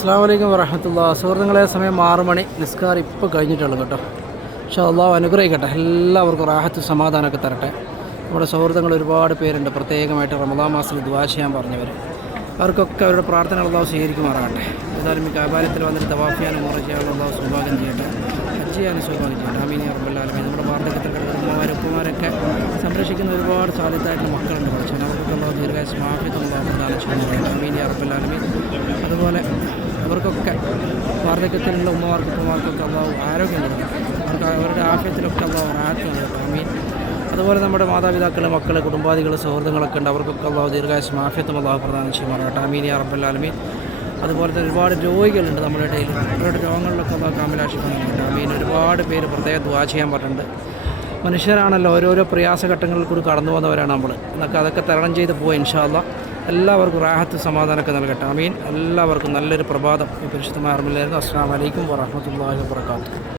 അസ്സലാമു അലൈക്കും വറഹ്മത്തുള്ളാഹി. സുഹൃത്തുക്കളെ, സമയം 6 മണി. നിസ്കാരം ഇപ്പോൾ കഴിഞ്ഞിട്ടുള്ളൂ കേട്ടോ. ഇൻഷാ അല്ലാഹ് അനുഗ്രഹിക്കട്ടെ, എല്ലാവർക്കും റാഹത്ത് സമാധാനമൊക്കെ തരട്ടെ. നമ്മുടെ സുഹൃത്തുക്കൾ ഒരുപാട് പേരുണ്ട്, പ്രത്യേകമായിട്ട് റമദാൻ മാസത്തിൽ ദുആ ചെയ്യാൻ പറഞ്ഞവർ. അവർക്കൊക്കെ അവരുടെ പ്രാർത്ഥന അല്ലാഹു സ്വീകരിക്കുമാറാകട്ടെ. ഏതായാലും ഈ കാബാലയത്തിൽ വന്നിട്ട് തവാഫ് ചെയ്യാനും മുറ ചെയ്യാനും അല്ലാഹു സൗഭാഗ്യം ചെയ്യട്ടെ, ഹജ്ജ് ചെയ്യാനും സൗഭാഗ്യം ചെയ്യട്ടെ. ആമീൻ യാ റബ്ബൽ ആലമീൻ. നമ്മുടെ വാർദ്ധക്യത്തിൽ കിടക്കുന്ന ഉമ്മമാരും ഉപ്പമാരൊക്കെ സംരക്ഷിക്കുന്ന ഒരുപാട് സാധ്യതയായിട്ടുള്ള മക്കളുണ്ട്. പക്ഷേ അവർക്കൊക്കെ അല്ലാഹു ദീർഘായുസ്സും ആഫിയത്തും അല്ലാഹു പ്രദാനം ചെയ്യുമാറാകട്ടെ. ആമീൻ യാ റബ്ബൽ ആലമീൻ. അതുപോലെ അവർക്കൊക്കെ വാർദ്ധക്യത്തിലുള്ള ഉമ്മമാർക്കും ഉപ്പമാർക്കൊക്കെ അല്ലാഹു ആരോഗ്യം നൽകട്ടെ, അവരുടെ ആഫിയത്തിലൊക്കെ അല്ലാഹു റാഹത്ത് നൽകട്ടെ. ആമീൻ. അതുപോലെ നമ്മുടെ മാതാപിതാക്കൾ, മക്കൾ, കുടുംബാദികൾ, സൗഹൃദങ്ങളൊക്കെ ഉണ്ട്, അവർക്കൊക്കെ അല്ലാഹു ദീർഘായുസ്സും ആഫിയത്തും അല്ലാഹു പ്രദാനം ചെയ്യുമാറാകട്ടെ. ആമീൻ യാ റബ്ബൽ ആലമീൻ. അതുപോലെ തന്നെ ഒരുപാട് രോഗികളുണ്ട് നമ്മുടെ ഇടയിൽ, അവരുടെ രോഗങ്ങളിലൊക്കെ അല്ലാഹു കാമിലാശിഫാൻ നൽകട്ടെ. ആമീൻ. ഒരുപാട് പേര് പ്രത്യേകം ദുആ ചെയ്യാൻ പറഞ്ഞിട്ടുണ്ട്. മനുഷ്യരാണല്ലോ, ഓരോരോ പ്രയാസഘട്ടങ്ങളിൽ കൂടി കടന്നു പോകുന്നവരാണ് നമ്മൾ. എന്നൊക്കെ അതൊക്കെ തരണം ചെയ്ത് പോവുക ഇൻഷാ അല്ലാഹ്. എല്ലാവർക്കും റാഹത്ത് സമാധാനമൊക്കെ നൽകട്ടെ. ആമീൻ. എല്ലാവർക്കും നല്ലൊരു പ്രഭാതം ഈ പരിശുദ്ധമായ അർമിലായിരുന്നു. അസ്സലാമു അലൈക്കും വറഹ്മത്തുള്ളാഹി വബറകാതുഹു.